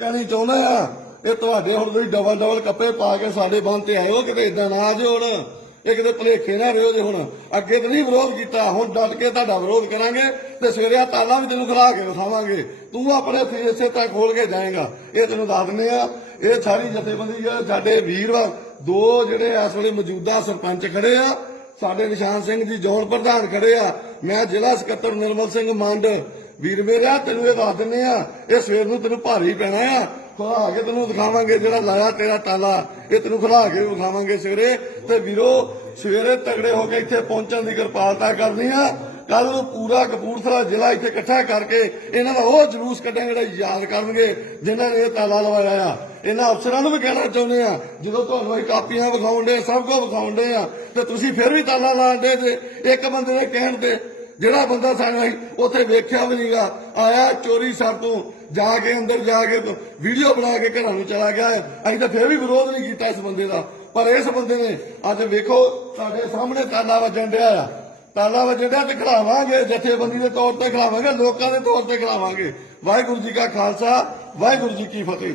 ਕਹਿਣੀ ਚਾਹੁੰਦਾ ਆ, ਇਹ ਤੁਹਾਡੇ ਹੁਣ ਤੁਸੀਂ ਡਬਲ ਡਬਲ ਕੱਪੜੇ ਪਾ ਕੇ ਸਾਡੇ ਬੰਨ ਤੇ ਆਇਓ ਕਿਤੇ ਇਦਾਂ ਨਾ ਜਿਓ ਹੁਣ। ਇਹ ਕਿਤੇ ਭਲੇਖੇ ਨਾ ਰਿਓ ਜੇ ਹੁਣ। ਅੱਗੇ ਤਾਂ ਨਹੀਂ ਵਿਰੋਧ ਕੀਤਾ, ਹੁਣ ਡਟ ਕੇ ਤੁਹਾਡਾ ਵਿਰੋਧ ਕਰਾਂਗੇ ਤੇ ਸਵੇਰੇ ਆ ਤਾਲਾ ਵੀ ਤੈਨੂੰ ਖਲਾ ਕੇ ਵਿਖਾਵਾਂਗੇ। ਤੂੰ ਆਪਣੇ ਫੇਸੇ ਤੱਕ ਖੋਲ ਕੇ ਜਾਏਗਾ। ਇਹ ਤੈਨੂੰ ਦੱਸ ਦਿੰਦੇ ਆ, ਇਹ ਸਾਰੀ ਜਥੇਬੰਦੀ ਆ, ਸਾਡੇ ਵੀਰਵਾ ਦੋ ਜਿਹੜੇ ਇਸ ਵੇਲੇ ਮੌਜੂਦਾ ਸਰਪੰਚ ਖੜੇ ਆ, ਸਾਡੇ ਨਿਸ਼ਾਨ ਸਿੰਘ ਜੀ ਜੋਨ ਪ੍ਰਧਾਨ ਖੜੇ ਆ। ਮੈਂ ਜ਼ਿਲ੍ਹਾ ਸਕੱਤਰ ਨਿਰਮਲ ਸਿੰਘ ਮੰਡ ਵੀਰ ਮੇਰਾ ਤੈਨੂੰ ਇਹ ਦੱਸ ਦਿੰਦੇ ਆ, ਇਹ ਸਵੇਰ ਨੂੰ ਤੈਨੂੰ ਭਾਰੀ ਪੈਣਾ ਆ। ਖੁਲਾ ਕੇ ਤੈਨੂੰ ਦਿਖਾਵਾਂਗੇ ਜਿਹੜਾ ਲਾਇਆ ਤੇਰਾ ਤਾਲਾ ਇਹ ਤੈਨੂੰ ਖੁਲਾ ਕੇ ਵਿਖਾਵਾਂਗੇ ਸਵੇਰੇ। ਤੇ ਵੀਰੋ, ਸਵੇਰੇ ਤਗੜੇ ਹੋ ਕੇ ਇੱਥੇ ਪਹੁੰਚਣ ਦੀ ਕਿਰਪਾਲਤਾ ਕਰਨੀ ਆ। ਕੱਲ ਨੂੰ ਪੂਰਾ ਕਪੂਰਥਲਾ ਜ਼ਿਲ੍ਹਾ ਇੱਥੇ ਇਕੱਠਾ ਕਰਕੇ ਇਹਨਾਂ ਦਾ ਉਹ ਜਲੂਸ ਕੱਢਾਂਗੇ ਜਿਹੜਾ ਯਾਦ ਕਰਨਗੇ, ਜਿਨ੍ਹਾਂ ਨੇ ਇਹ ਤਾਲਾ ਲਵਾਇਆ ਆ। ਇਹਨਾਂ ਅਫਸਰਾਂ ਨੂੰ ਵੀ ਕਹਿਣਾ ਚਾਹੁੰਦੇ ਆ, ਜਦੋਂ ਤੁਹਾਨੂੰ ਇਹ ਕਾਪੀਆਂ ਵਿਖਾਉਂਦੇ ਸਭ ਕੁਝ ਵਿਖਾਉਂਦੇ ਆ, ਤੇ ਤੁਸੀਂ ਫਿਰ ਵੀ ਤਾਲਾ ਲਾਉਂਦੇ ਤੇ ਇੱਕ ਬੰਦੇ ਦੇ ਕਹਿਣ ਤੇ ਜਿਹੜਾ ਬੰਦਾ ਸਾਨੂੰ ਉੱਥੇ ਵੇਖਿਆ ਵੀ ਨਹੀਂਗਾ ਆਇਆ ਚੋਰੀ ਸਾਡੇ ਤੋਂ, ਜਾ ਕੇ ਅੰਦਰ ਜਾ ਕੇ ਵੀਡੀਓ ਬਣਾ ਕੇ ਘਰਾਂ ਨੂੰ ਚਲਾ ਗਿਆ ਅਸੀਂ ਤਾਂ ਫਿਰ ਵੀ ਵਿਰੋਧ ਨਹੀਂ ਕੀਤਾ ਇਸ ਬੰਦੇ ਦਾ। ਪਰ ਇਸ ਬੰਦੇ ਨੇ ਅੱਜ ਵੇਖੋ ਤੁਹਾਡੇ ਸਾਹਮਣੇ ਤਾਲਾ ਵੱਜਣ ਡਿਆ ਆ। ਤਾਲਾ ਵੱਜਣ ਡਿਆ ਤੇ ਖੜਾਵਾਂਗੇ, ਜਥੇਬੰਦੀ ਦੇ ਤੌਰ ਤੇ ਖੜਾਵਾਂਗੇ, ਲੋਕਾਂ ਦੇ ਤੌਰ ਤੇ ਖੜਾਵਾਂਗੇ। ਵਾਹਿਗੁਰੂ ਜੀ ਕਾ ਖਾਲਸਾ, ਵਾਹਿਗੁਰੂ ਜੀ ਕੀ ਫਤਿਹ।